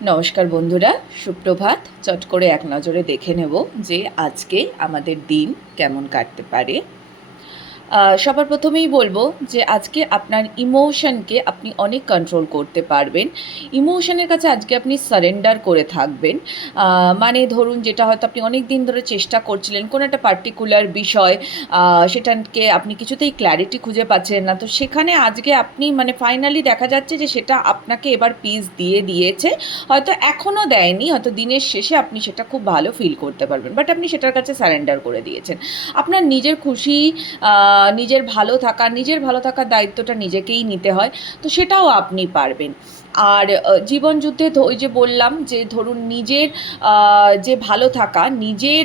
নমস্কার বন্ধুরা, সুপ্রভাত। চট করে এক নজরে দেখে নেব যে আজকে আমাদের দিন কেমন কাটতে পারে। সবার প্রথমেই বলবো যে আজকে আপনার ইমোশনকে আপনি অনেক কন্ট্রোল করতে পারবেন। ইমোশনের কাছে আজকে আপনি সারেন্ডার করে থাকবেন। মানে ধরুন, যেটা হয়তো আপনি অনেক দিন ধরে চেষ্টা করছিলেন কোনো একটা পার্টিকুলার বিষয়, সেটাকে আপনি কিছুতেই ক্ল্যারিটি খুঁজে পাচ্ছেন না, তো সেখানে আজকে আপনি মানে ফাইনালি দেখা যাচ্ছে যে সেটা আপনাকে এবার পিস দিয়ে দিয়েছে। হয়তো এখনও দেয়নি, হয়তো দিনের শেষে আপনি সেটা খুব ভালো ফিল করতে পারবেন, বাট আপনি সেটার কাছে সারেন্ডার করে দিয়েছেন। আপনার নিজের খুশি, নিজের ভালো থাকার দায়িত্বটা নিজেকেই নিতে হয়, তো সেটাও আপনি পারবেন। আর জীবন যুদ্ধে ওই যে বললাম যে ধরুন নিজের যে ভালো থাকা, নিজের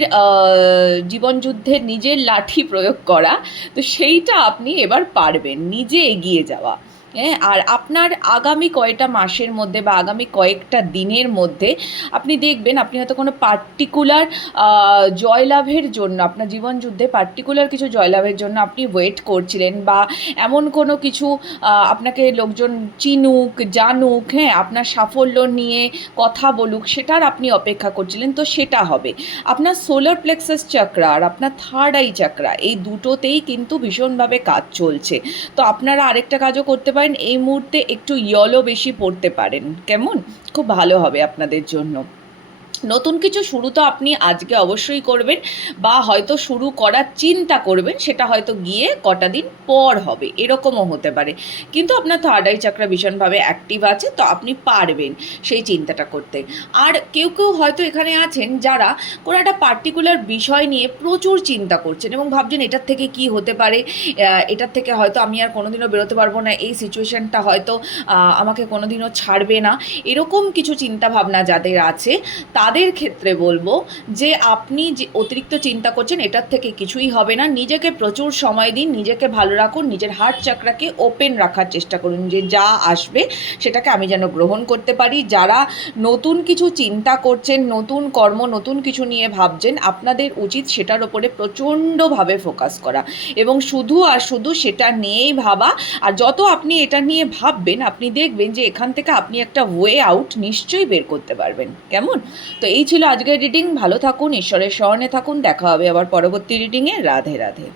জীবন যুদ্ধে নিজের লাঠি প্রয়োগ করা, তো সেইটা আপনি এবার পারবেন, নিজে এগিয়ে যাওয়া। হ্যাঁ, আর আপনার আগামী কয়েকটা মাসের মধ্যে বা আগামী কয়েকটা দিনের মধ্যে আপনি দেখবেন আপনি হয়তো কোনো পার্টিকুলার জয়লাভের জন্য, আপনার জীবন যুদ্ধে পার্টিকুলার কিছু জয়লাভের জন্য আপনি ওয়েট করছিলেন, বা এমন কোনো কিছু আপনাকে লোকজন চিনুক, জানুক, হ্যাঁ, আপনার সাফল্য নিয়ে কথা বলুক, সেটার আপনি অপেক্ষা করছিলেন, তো সেটা হবে। আপনার সোলার প্লেক্সাস চক্র আর আপনার থার্ড আই চক্র, এই দুটোতেই কিন্তু ভীষণভাবে কাজ চলছে। তো আপনারা আরেকটা কাজও করতে পারেন, এই মুহূর্তে একটু ইয়েলো বেশি পড়তে পারেন। কেমন? খুব ভালো হবে আপনাদের জন্য। নতুন কিছু শুরু তো আপনি আজকে অবশ্যই করবেন, বা হয়তো শুরু করার চিন্তা করবেন, সেটা হয়তো গিয়ে কটা দিন পর হবে, এরকমও হতে পারে। কিন্তু আপনার থার্ড আই চক্র ভীষণভাবে অ্যাক্টিভ আছে, তো আপনি পারবেন সেই চিন্তাটা করতে। আর কেউ কেউ হয়তো এখানে আছেন যারা কোনো একটা পার্টিকুলার বিষয় নিয়ে প্রচুর চিন্তা করছেন এবং ভাবছেন এটার থেকে কি হতে পারে, এটার থেকে হয়তো আমি আর কোনোদিনও বেরোতে পারবো না, এই সিচুয়েশানটা হয়তো আমাকে কোনোদিনও ছাড়বে না, এরকম কিছু চিন্তা ভাবনা যাদের আছে তাদের ক্ষেত্রে বলবো যে আপনি যে অতিরিক্ত চিন্তা করছেন এটার থেকে কিছুই হবে না। নিজেকে প্রচুর সময় দিন, নিজেকে ভালো রাখুন, নিজের হার্ট চাকরাকে ওপেন রাখার চেষ্টা করুন, যে যা আসবে সেটাকে আমি যেন গ্রহণ করতে পারি। যারা নতুন কিছু চিন্তা করছেন, নতুন কর্ম, নতুন কিছু নিয়ে ভাবছেন, আপনাদের উচিত সেটার ওপরে প্রচণ্ডভাবে ফোকাস করা এবং শুধু আর শুধু সেটা নিয়েই ভাবা। আর যত আপনি এটা নিয়ে ভাববেন, আপনি দেখবেন যে এখান থেকে আপনি একটা ওয়ে আউট নিশ্চয়ই বের করতে পারবেন। কেমন? তো এই ছিল আজকের রিডিং। ভালো থাকুন, ঈশ্বরের শরণে থাকুন। দেখা হবে আবার পরবর্তী রিডিংয়ে। রাধে রাধে।